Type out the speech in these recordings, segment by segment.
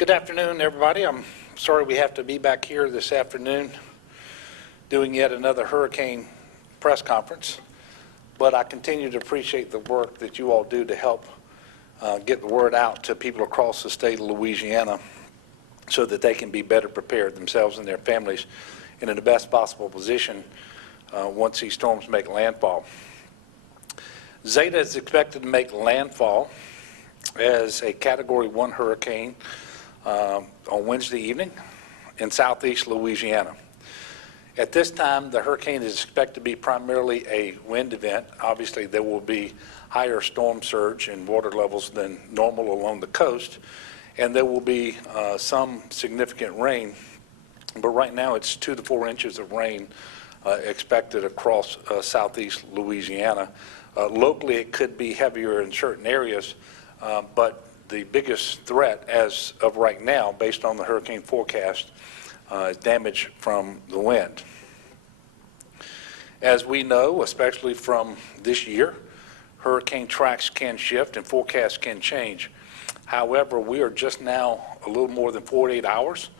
Good afternoon, everybody. I'm sorry we have to be back here this afternoon doing yet another hurricane press conference, but I continue to appreciate the work that you all do to help get the word out to people across the state of Louisiana so that they can be better prepared themselves and their families and in the best possible position once these storms make landfall. Zeta is expected to make landfall as a Category 1 hurricane on Wednesday evening in southeast Louisiana. At this time, the hurricane is expected to be primarily a wind event. Obviously, there will be higher storm surge and water levels than normal along the coast, and there will be some significant rain, but right now it's 2 to 4 inches of rain expected across southeast Louisiana. Locally, it could be heavier in certain areas, but the biggest threat as of right now, based on the hurricane forecast, is damage from the wind. As we know, especially from this year, hurricane tracks can shift and forecasts can change. However, we are just now a little more than 48 hours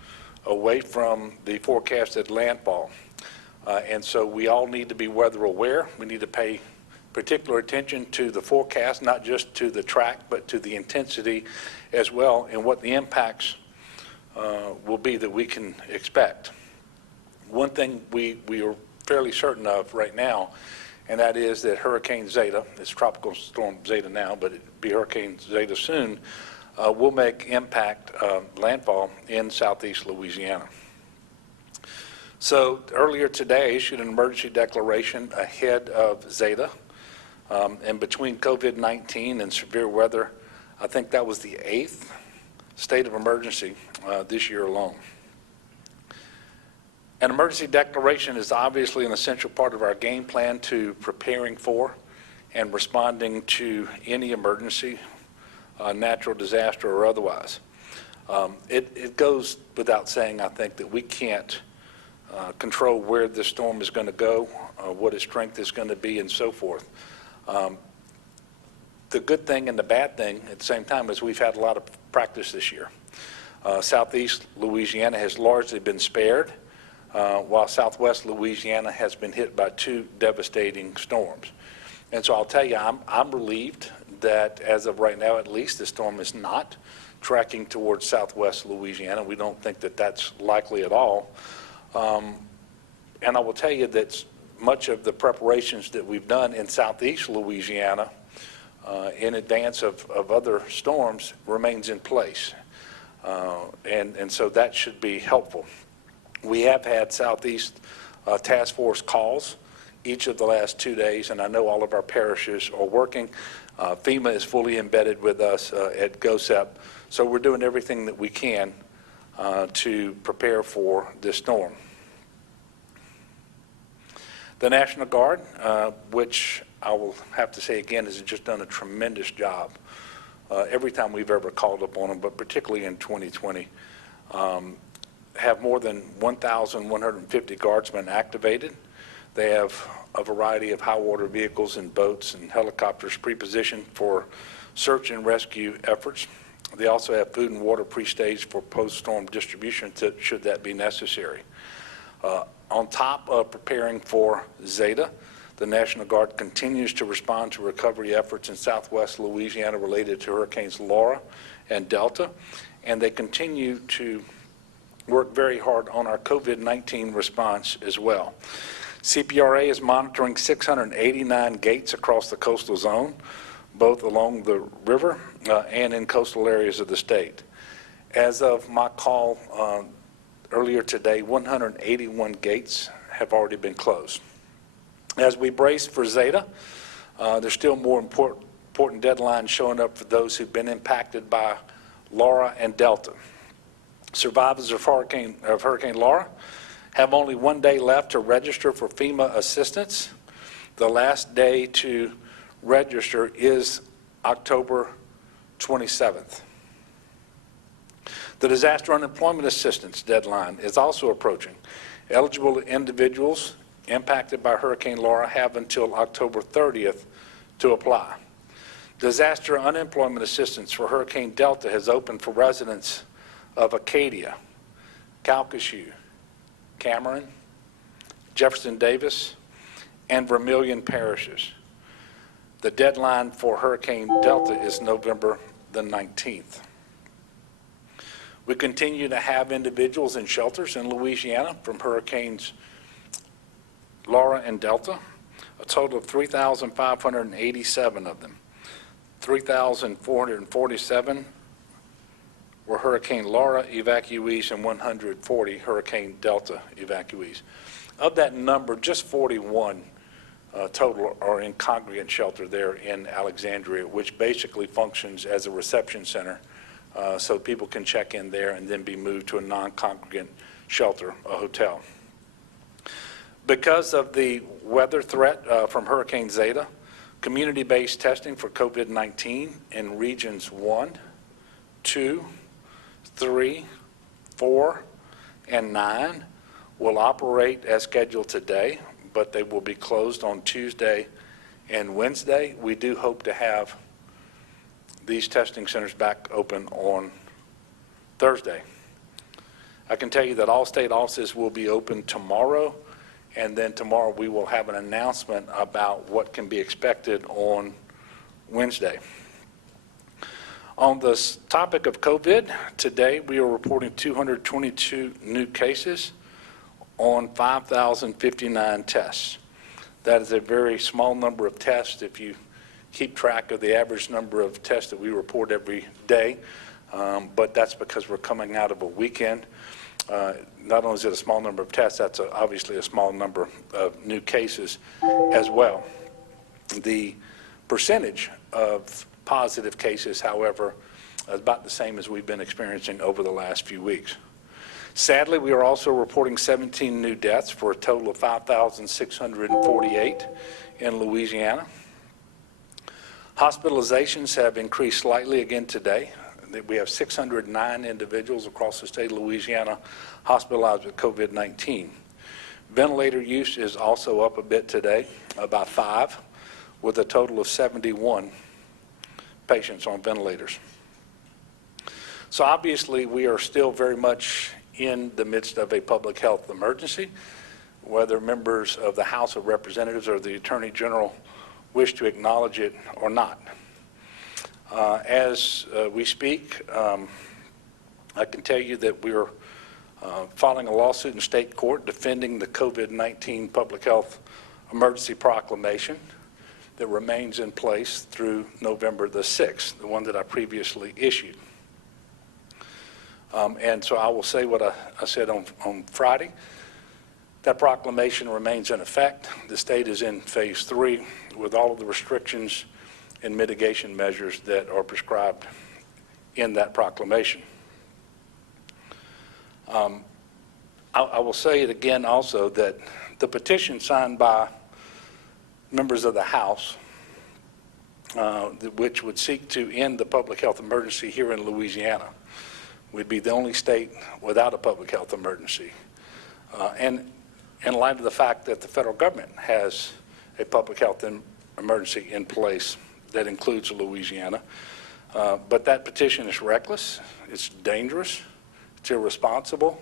away from the forecasted landfall. And so we all need to be weather aware. We need to pay particular attention to the forecast, not just to the track, but to the intensity as well, and what the impacts will be that we can expect. One thing we are fairly certain of right now, and that is that Hurricane Zeta, it's Tropical Storm Zeta now, but it'll be Hurricane Zeta soon, will make impact landfall in southeast Louisiana. So earlier today, I issued an emergency declaration ahead of Zeta. And between COVID-19 and severe weather, I think that was the 8th state of emergency this year alone. An emergency declaration is obviously an essential part of our game plan to preparing for and responding to any emergency, natural disaster or otherwise. It goes without saying, I think, that we can't control where this storm is going to go, what its strength is going to be, and so forth. The good thing and the bad thing at the same time is we've had a lot of practice this year. Southeast Louisiana has largely been spared, while southwest Louisiana has been hit by 2 devastating storms. And so I'll tell you, I'm relieved that as of right now, at least, the storm is not tracking towards southwest Louisiana. We don't think that that's likely at all. And I will tell you that much of the preparations that we've done in southeast Louisiana in advance of other storms remains in place. And so that should be helpful. We have had southeast task force calls each of the last 2 days, and I know all of our parishes are working. FEMA is fully embedded with us at GOSEP, so we're doing everything that we can to prepare for this storm. The National Guard, which I will have to say again has just done a tremendous job every time we've ever called upon them, but particularly in 2020, have more than 1,150 guardsmen activated. They have a variety of high water vehicles and boats and helicopters pre-positioned for search and rescue efforts. They also have food and water pre-staged for post-storm distribution should that be necessary. On top of preparing for Zeta, the National Guard continues to respond to recovery efforts in southwest Louisiana related to Hurricanes Laura and Delta, and they continue to work very hard on our COVID-19 response as well. CPRA is monitoring 689 gates across the coastal zone, both along the river and in coastal areas of the state. As of my call earlier today, 181 gates have already been closed. As we brace for Zeta, there's still more important deadlines showing up for those who've been impacted by Laura and Delta. Survivors of Hurricane Laura have only 1 day left to register for FEMA assistance. The last day to register is October 27th. The disaster unemployment assistance deadline is also approaching. Eligible individuals impacted by Hurricane Laura have until October 30th to apply. Disaster unemployment assistance for Hurricane Delta has opened for residents of Acadia, Calcasieu, Cameron, Jefferson Davis, and Vermilion parishes. The deadline for Hurricane Delta is November the 19th. We continue to have individuals in shelters in Louisiana from Hurricanes Laura and Delta, a total of 3,587 of them. 3,447 were Hurricane Laura evacuees and 140 Hurricane Delta evacuees. Of that number, just 41 total are in congregant shelter there in Alexandria, which basically functions as a reception center so people can check in there and then be moved to a non-congregant shelter, a hotel. Because of the weather threat from Hurricane Zeta, community-based testing for COVID-19 in regions 1, 2, 3, 4, and 9 will operate as scheduled today, but they will be closed on Tuesday and Wednesday. We do hope to have these testing centers back open on Thursday. I can tell you that all state offices will be open tomorrow, and then tomorrow we will have an announcement about what can be expected on Wednesday. On the topic of COVID, today we are reporting 222 new cases on 5,059 tests. That is a very small number of tests if you keep track of the average number of tests that we report every day, but that's because we're coming out of a weekend. Not only is it a small number of tests, that's obviously a small number of new cases as well. The percentage of positive cases, however, is about the same as we've been experiencing over the last few weeks. Sadly, we are also reporting 17 new deaths for a total of 5,648 in Louisiana. Hospitalizations have increased slightly again today. We have 609 individuals across the state of Louisiana hospitalized with COVID-19. Ventilator use is also up a bit today, about 5, with a total of 71 patients on ventilators. So obviously we are still very much in the midst of a public health emergency, whether members of the House of Representatives or the Attorney General wish to acknowledge it or not. As we speak, I can tell you that we're filing a lawsuit in state court defending the COVID-19 public health emergency proclamation that remains in place through November the 6th, the one that I previously issued. And so I will say what I said on Friday. That proclamation remains in effect. The state is in phase 3 with all of the restrictions and mitigation measures that are prescribed in that proclamation. I will say it again also that the petition signed by members of the House, which would seek to end the public health emergency here in Louisiana, we'd be the only state without a public health emergency. And in light of the fact that the federal government has a public health emergency in place that includes Louisiana. But that petition is reckless, it's dangerous, it's irresponsible,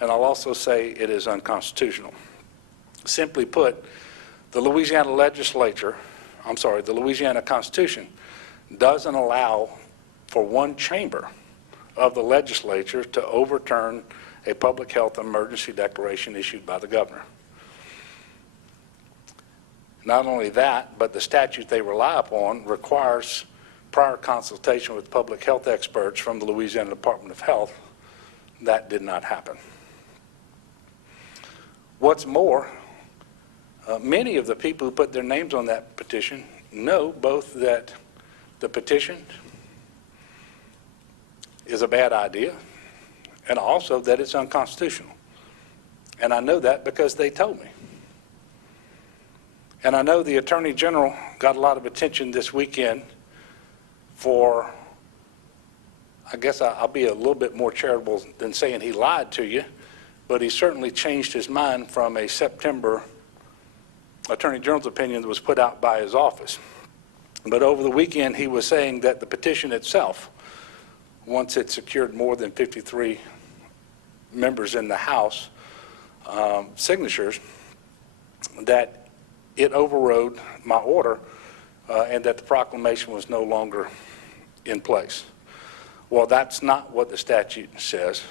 and I'll also say it is unconstitutional. Simply put, the Louisiana Constitution doesn't allow for one chamber of the legislature to overturn a public health emergency declaration issued by the governor. Not only that, but the statute they rely upon requires prior consultation with public health experts from the Louisiana Department of Health. That did not happen. What's more, many of the people who put their names on that petition know both that the petition is a bad idea and also that it's unconstitutional. And I know that because they told me. And I know the Attorney General got a lot of attention this weekend for, I guess I'll be a little bit more charitable than saying he lied to you, but he certainly changed his mind from a September Attorney General's opinion that was put out by his office. But over the weekend he was saying that the petition itself once it secured more than 53 members in the House signatures, that it overrode my order and that the proclamation was no longer in place. Well, that's not what the statute says,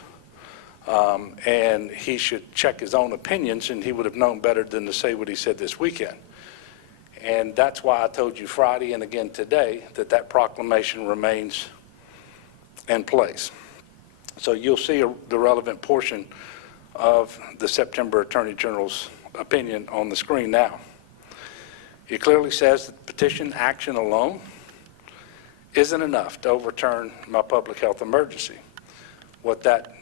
and he should check his own opinions, and he would have known better than to say what he said this weekend. And that's why I told you Friday and again today that that proclamation remains in place. So you'll see the relevant portion of the September Attorney General's opinion on the screen now. It clearly says that petition action alone isn't enough to overturn my public health emergency. What that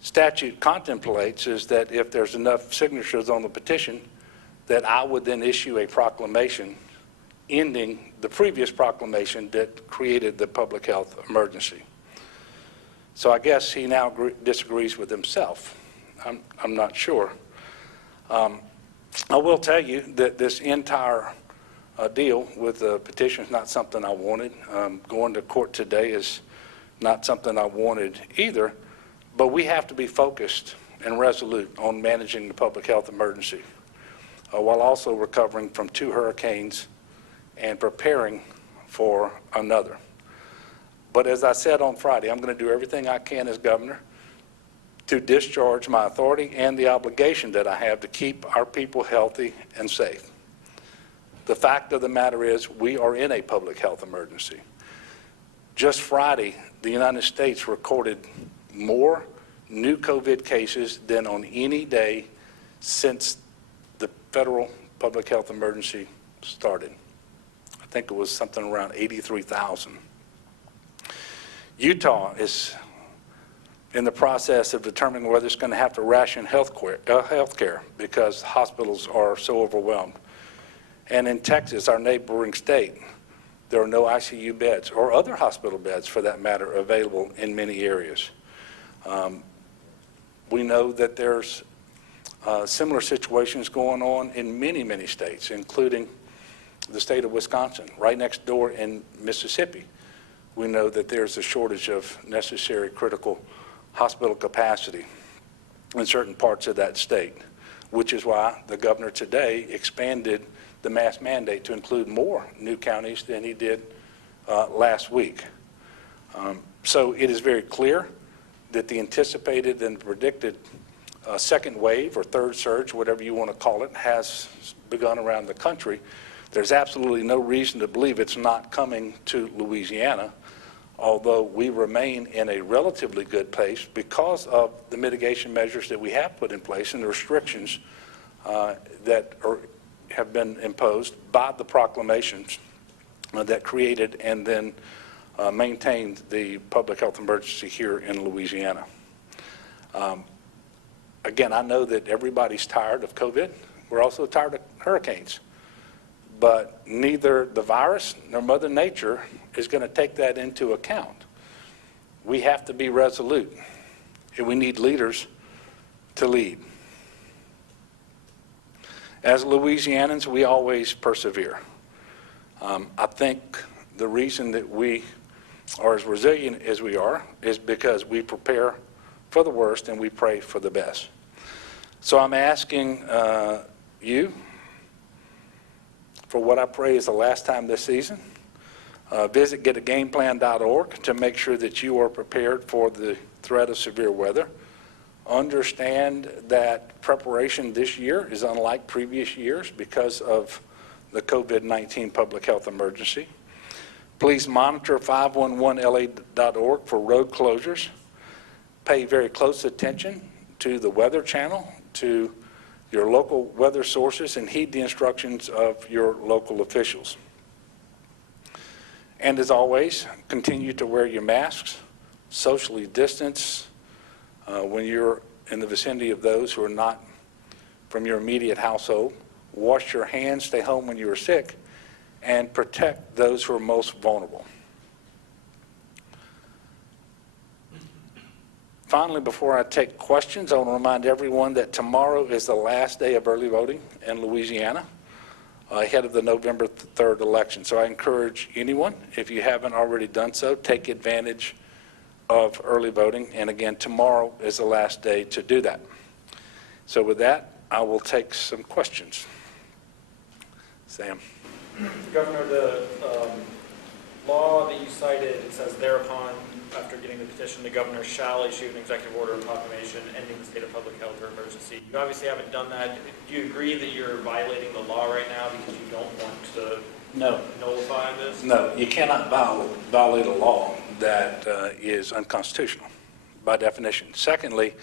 statute contemplates is that if there's enough signatures on the petition, that I would then issue a proclamation ending the previous proclamation that created the public health emergency. So I guess he now disagrees with himself. I'm not sure. I will tell you that this entire deal with the petition is not something I wanted. Going to court today is not something I wanted either, but we have to be focused and resolute on managing the public health emergency while also recovering from 2 hurricanes and preparing for another. But as I said on Friday, I'm going to do everything I can as governor to discharge my authority and the obligation that I have to keep our people healthy and safe. The fact of the matter is we are in a public health emergency. Just Friday, the United States recorded more new COVID cases than on any day since the federal public health emergency started. I think it was something around 83,000. Utah is in the process of determining whether it's going to have to ration health care because hospitals are so overwhelmed. And in Texas, our neighboring state, there are no ICU beds or other hospital beds, for that matter, available in many areas. We know that there's similar situations going on in many, many states, including the state of Wisconsin, right next door in Mississippi. We know that there's a shortage of necessary critical hospital capacity in certain parts of that state, which is why the governor today expanded the mask mandate to include more new counties than he did last week. So it is very clear that the anticipated and predicted second wave or third surge, whatever you want to call it, has begun around the country. There's absolutely no reason to believe it's not coming to Louisiana, although we remain in a relatively good place because of the mitigation measures that we have put in place and the restrictions that have been imposed by the proclamations that created and then maintained the public health emergency here in Louisiana. Again, I know that everybody's tired of COVID. We're also tired of hurricanes. But neither the virus nor Mother Nature is going to take that into account. We have to be resolute, and we need leaders to lead. As Louisianans, we always persevere. I think the reason that we are as resilient as we are is because we prepare for the worst and we pray for the best. So I'm asking you for what I pray is the last time this season. Visit getagameplan.org to make sure that you are prepared for the threat of severe weather. Understand that preparation this year is unlike previous years because of the COVID-19 public health emergency. Please monitor 511la.org for road closures. Pay very close attention to the Weather Channel, to your local weather sources, and heed the instructions of your local officials. And as always, continue to wear your masks, socially distance when you're in the vicinity of those who are not from your immediate household. Wash your hands, stay home when you are sick, and protect those who are most vulnerable. Finally, before I take questions, I want to remind everyone that tomorrow is the last day of early voting in Louisiana. ahead of the November 3rd election. So I encourage anyone, if you haven't already done so, take advantage of early voting. And again, tomorrow is the last day to do that. So with that, I will take some questions. Sam. Governor, the law that you cited, it says thereupon, after getting the petition, the governor shall issue an executive order of proclamation ending the state of public health or emergency. You obviously haven't done that. Do you agree that you're violating the law right now because you don't want to nullify this? No, you cannot violate a law that is unconstitutional by definition. Secondly,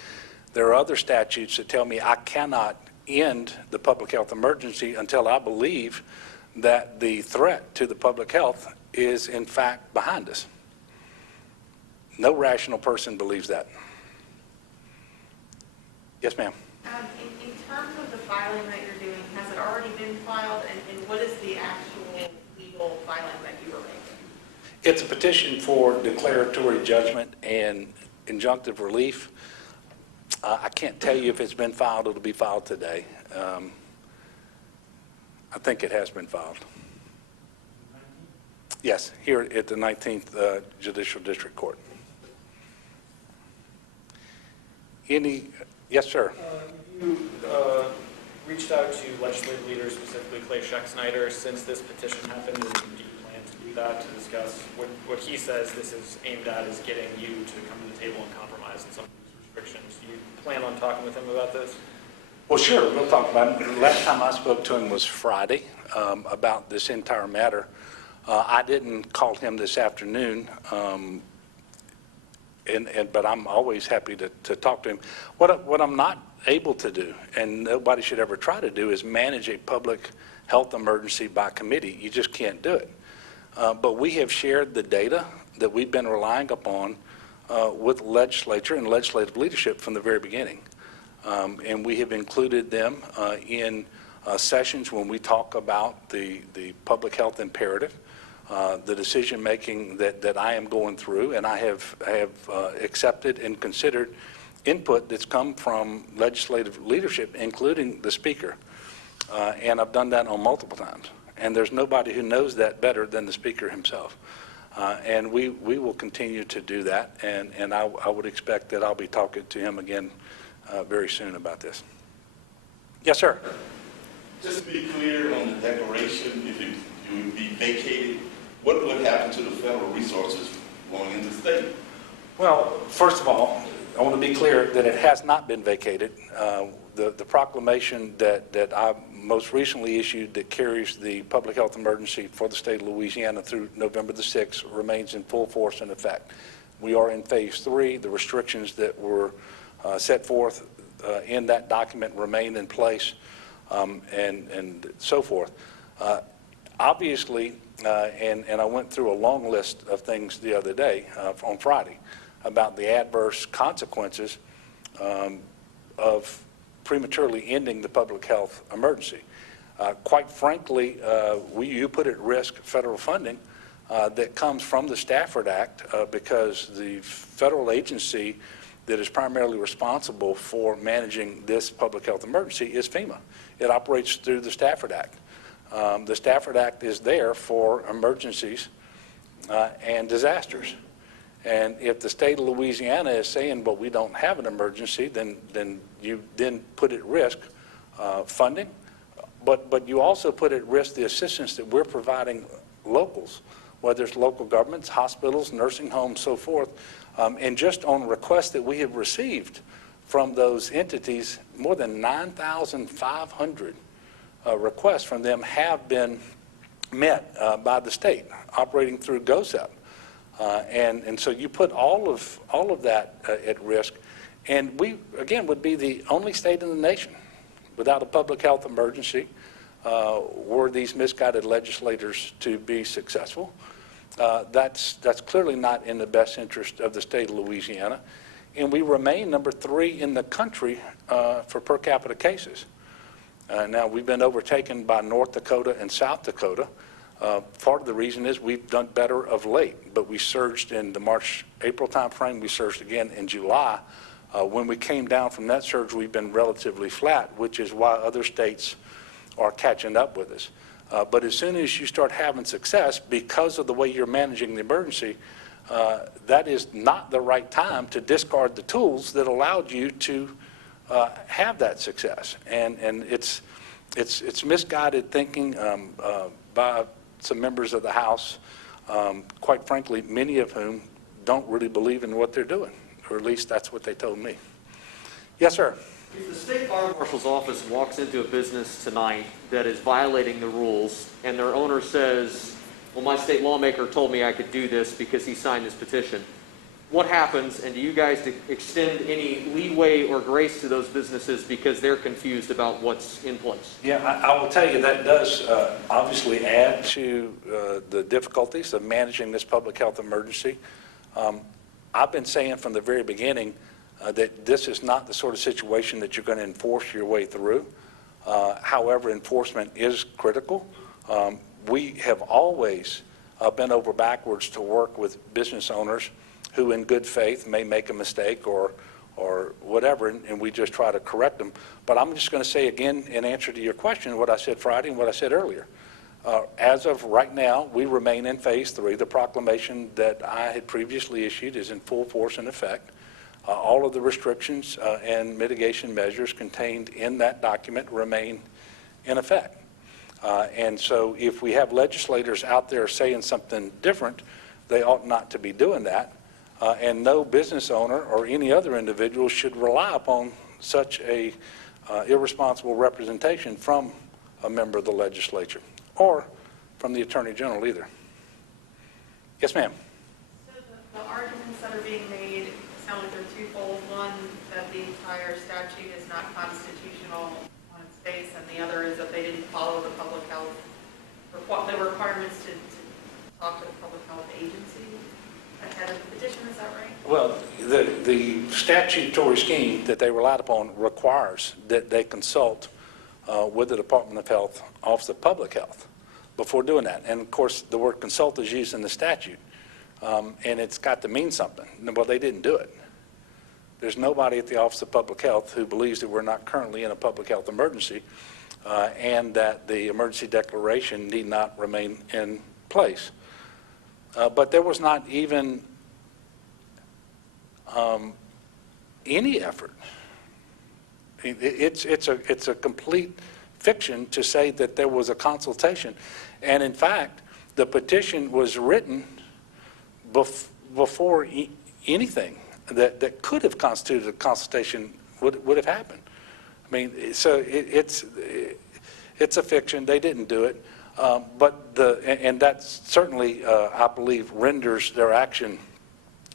there are other statutes that tell me I cannot end the public health emergency until I believe that the threat to the public health is in fact behind us. No rational person believes that. Yes, ma'am. In terms of the filing that you're doing, has it already been filed, and what is the actual legal filing that you are making? It's a petition for declaratory judgment and injunctive relief. I can't tell you if it's been filed. It'll be filed today. I think it has been filed. Yes, here at the 19th Judicial District Court. Yes, sir. You reached out to legislative leaders, specifically Clay Scheck-Snyder, since this petition happened, and do you plan to do that to discuss what he says this is aimed at is getting you to come to the table and compromise on some of these restrictions? Do you plan on talking with him about this? Well, sure, we'll talk about it. The last time I spoke to him was Friday about this entire matter. I didn't call him this afternoon, but I'm always happy to talk to him. What I'm not able to do, and nobody should ever try to do, is manage a public health emergency by committee. You just can't do it. But we have shared the data that we've been relying upon with legislature and legislative leadership from the very beginning. And we have included them in sessions when we talk about the public health imperative, the decision making that I am going through, and I have accepted and considered input that's come from legislative leadership, including the Speaker. And I've done that on multiple times. And there's nobody who knows that better than the Speaker himself. And we will continue to do that, and I would expect that I'll be talking to him again very soon about this. Yes, sir. Just to be clear on the declaration, if it would be vacated, what would happen to the federal resources going into the state? Well, first of all, I want to be clear that it has not been vacated. The proclamation that I most recently issued that carries the public health emergency for the state of Louisiana through November the 6th remains in full force and effect. We are in phase 3. The restrictions that were set forth in that document remain in place, and so forth. Obviously, and I went through a long list of things the other day on Friday about the adverse consequences of prematurely ending the public health emergency. Quite frankly, you put at risk federal funding that comes from the Stafford Act because the federal agency that is primarily responsible for managing this public health emergency is FEMA. It operates through the Stafford Act. The Stafford Act is there for emergencies and disasters. And if the state of Louisiana is saying, well, we don't have an emergency, then you then put at risk funding, but you also put at risk the assistance that we're providing locals, whether it's local governments, hospitals, nursing homes, so forth. And just on requests that we have received from those entities, more than 9,500 requests from them have been met by the state, operating through GOSEP. And so you put all of that at risk, and we, again, would be the only state in the nation without a public health emergency were these misguided legislators to be successful. That's clearly not in the best interest of the state of Louisiana, and we remain number 3 in the country for per capita cases. Now, we've been overtaken by North Dakota and South Dakota. Part of the reason is we've done better of late, but we surged in the March-April timeframe. We surged again in July. When we came down from that surge, we've been relatively flat, which is why other states are catching up with us. But as soon as you start having success, because of the way you're managing the emergency, that is not the right time to discard the tools that allowed you to have that success. And it's misguided thinking by some members of the House, quite frankly, many of whom don't really believe in what they're doing, or at least that's what they told me. Yes, sir. If the state fire marshal's office walks into a business tonight that is violating the rules, and their owner says, well, my state lawmaker told me I could do this because he signed this petition, what happens, and do you guys extend any leeway or grace to those businesses because they're confused about what's in place? Yeah, I will tell you that does obviously add to the difficulties of managing this public health emergency. I've been saying from the very beginning that this is not the sort of situation that you're going to enforce your way through. However, enforcement is critical. We have always bent over backwards to work with business owners who in good faith may make a mistake or whatever, and we just try to correct them. But I'm just going to say again, in answer to your question, what I said Friday and what I said earlier. As of right now, we remain in phase 3. The proclamation that I had previously issued is in full force and effect. All of the restrictions and mitigation measures contained in that document remain in effect. And so if we have legislators out there saying something different, they ought not to be doing that. And no business owner or any other individual should rely upon such a irresponsible representation from a member of the legislature or from the Attorney General either. Yes, ma'am. So the arguments that are being made sound like they're twofold. One, that the entire statute is not constitutional on its face, and the other is that they didn't follow the public health, the requirements to talk to the public health agency ahead of the petition. Is that right? Well, the statutory scheme that they relied upon requires that they consult with the Department of Health, Office of Public Health, before doing that. And of course, the word consult is used in the statute, and it's got to mean something. Well, they didn't do it. There's nobody at the Office of Public Health who believes that we're not currently in a public health emergency and that the emergency declaration need not remain in place. But there was not even any effort. It's a complete fiction to say that there was a consultation. And in fact, the petition was written before anything that could have constituted a consultation would have happened. I mean, so it's a fiction. They didn't do it. And that certainly, I believe, renders their action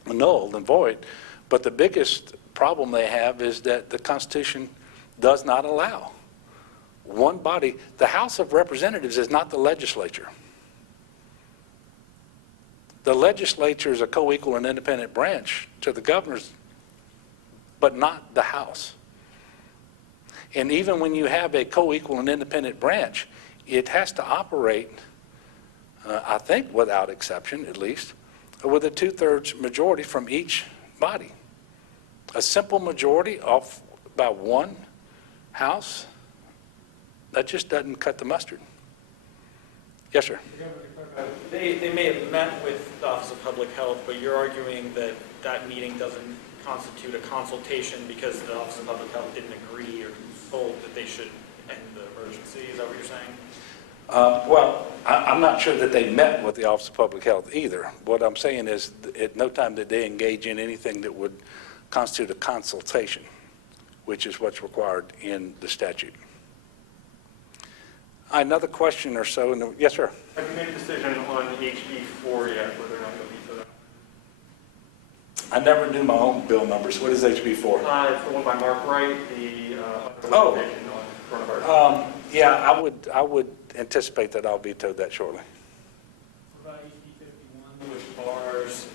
null and void. But the biggest problem they have is that the Constitution does not allow one body. The House of Representatives is not the legislature. The legislature is a co-equal and independent branch to the governors, but not the House. And even when you have a co-equal and independent branch, it has to operate, I think without exception at least, with a 2/3 majority from each body. A simple majority off by one house, that just doesn't cut the mustard. Yes, sir. They may have met with the Office of Public Health, but you're arguing that that meeting doesn't constitute a consultation because the Office of Public Health didn't agree or consult that they should end the emergency. Is that what you're saying? Well, I'm not sure that they met with the Office of Public Health either. What I'm saying is at no time did they engage in anything that would constitute a consultation, which is what's required in the statute. Another question or so. Yes, sir. Have you made a decision on HB4 yet, whether or not you'll veto that? I never knew my own bill numbers. What is HB4? It's the one by Mark Wright, the Oh. legislation on coronavirus. Yeah, I would anticipate that I'll veto that shortly. What about HB 51, which bars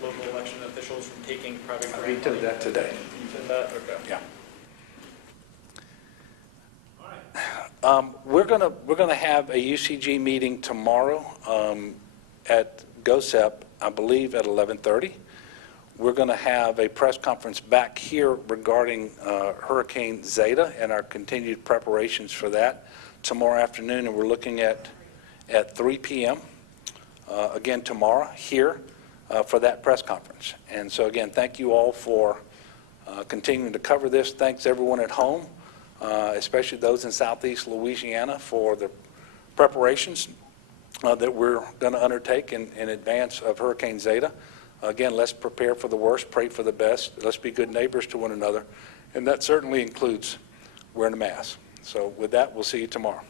local election officials from taking private I grant vetoed money? that today. You said that? Okay. Yeah. All right. We're gonna have a UCG meeting tomorrow at GOSEP, I believe at 11:30. We're going to have a press conference back here regarding Hurricane Zeta and our continued preparations for that. tomorrow afternoon, and we're looking at 3 p.m. Again tomorrow here for that press conference. And so again, thank you all for continuing to cover this. Thanks everyone at home, especially those in Southeast Louisiana, for the preparations that we're going to undertake in advance of Hurricane Zeta. Again, let's prepare for the worst, pray for the best. Let's be good neighbors to one another. And that certainly includes wearing a mask. So with that, we'll see you tomorrow.